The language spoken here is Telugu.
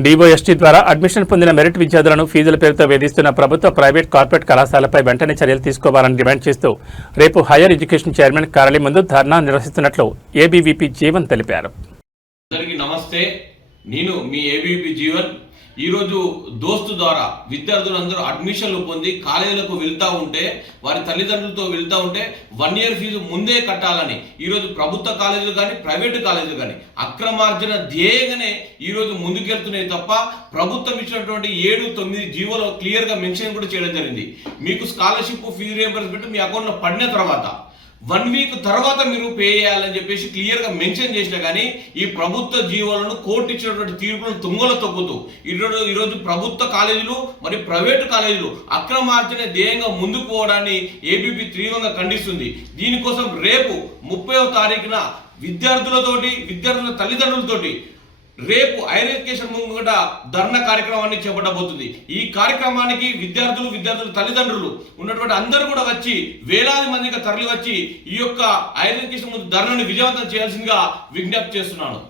డీఓఎస్టీ ద్వారా అడ్మిషన్ పొందిన మెరిట్ విద్యార్థులను ఫీజుల పేరుతో వేధిస్తున్న ప్రభుత్వ, ప్రైవేట్, కార్పొరేట్ కళాశాలపై వెంటనే చర్యలు తీసుకోవాలని డిమాండ్ చేస్తూ రేపు హైయర్ ఎడ్యుకేషన్ చైర్మన్ కార్యాలయం ముందు ధర్నా నిర్వహిస్తున్నట్లు ఏబీవీపీ జీవన్ తెలిపారు. అందరికీ నమస్తే. నేను మీ ఏబీవీపీ జీవన్. ఈరోజు దోస్తు ద్వారా విద్యార్థులందరూ అడ్మిషన్లు పొంది కాలేజీలకు వెళ్తూ ఉంటే, వారి తల్లిదండ్రులతో వెళ్తూ ఉంటే 1 year ఫీజు ముందే కట్టాలని ఈరోజు ప్రభుత్వ కాలేజీలు కానీ ప్రైవేటు కాలేజీలు కానీ అక్రమార్జన ధ్యేయంగానే ఈరోజు ముందుకెళ్తున్నాయి తప్ప ప్రభుత్వం ఇచ్చినటువంటి 7-9 జీవోలో క్లియర్గా మెన్షన్ కూడా చేయడం జరిగింది. మీకు స్కాలర్షిప్ ఫీజు రియంబర్స్మెంట్ మీ అకౌంట్లో పడిన తర్వాత 1 week తర్వాత మీరు పే చేయాలని చెప్పేసి క్లియర్గా మెన్షన్ చేసినా కానీ ఈ ప్రభుత్వ జీవోలను కోర్టు ఇచ్చినటువంటి తీర్పులను తుంగలో తొక్కుతూ ఈరోజు ప్రభుత్వ కాలేజీలు మరియు ప్రైవేటు కాలేజీలు అక్రమార్జన ధ్యేయంగా ముందుకు పోవడాన్ని ఏబీపీ తీవ్రంగా ఖండిస్తుంది. దీనికోసం రేపు 30వ తారీఖున విద్యార్థుల తల్లిదండ్రులతోటి రేపు హైయర్ ఎడ్యుకేషన్ ముంగట ధర్నా కార్యక్రమాన్ని చేపట్టబోతుంది. ఈ కార్యక్రమానికి విద్యార్థుల తల్లిదండ్రులు ఉన్నటువంటి అందరూ కూడా వచ్చి వేలాది మందిగా తరలి వచ్చి ఈ యొక్క హైయర్ ఎడ్యుకేషన్ ముందు ధర్నాను విజయవంతం చేయాల్సిందిగా విజ్ఞప్తి చేస్తున్నాను.